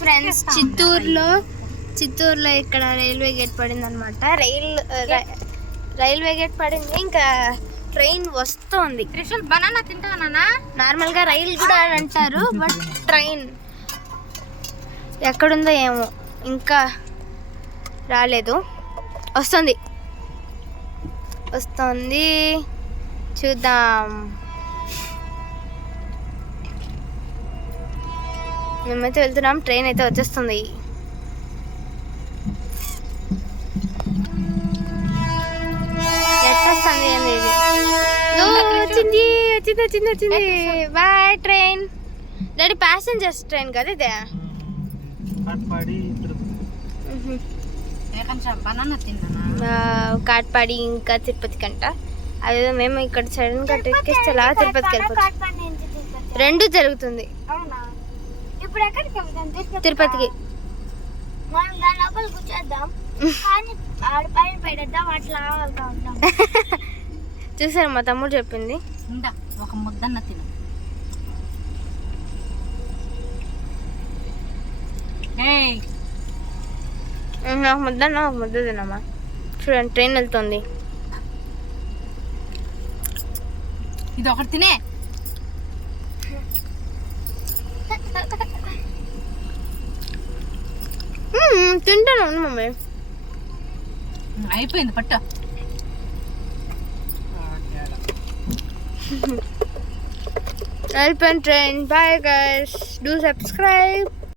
Friends, చిత్తూరులో ఇక్కడ railway gate పడింది అనమాట. రైల్వే గేట్ పడింది, ఇంకా ట్రైన్ వస్తుంది. బనానా తింటానా? నార్మల్గా రైలు కూడా అంటారు, బట్ ట్రైన్ ఎక్కడుందో ఏమో ఇంకా రాలేదు. వస్తుంది చూద్దాం. మేమైతే వెళ్తున్నాం, ట్రైన్ అయితే వచ్చేస్తుంది. ఎట్టొస్తుంది ఏంది ఇది? వచ్చింది. Bye train. Daddy passengers train కదా ఇదే? కాట్పాడి ఇంకా తిరుపతి కంట. అదేదో మేము ఇక్కడ సడన్ గా ఎక్కిస్తే తిరుపతికి వెళ్ళిపోవచ్చు. రెండు జరుగుతుంది. తిరుపతికి చూసారు, మా తమ్ముడు చెప్పింది. ఒక ముద్దన్న తిను. ఒక ముద్ద తినమ్మా. చూడండి, ట్రైన్ వెళ్తుంది. ఇది ఒకటి తినే. తింటాను మమ్మీ. అయిపోయింది పట్టు. Help and train. Bye guys. Do subscribe.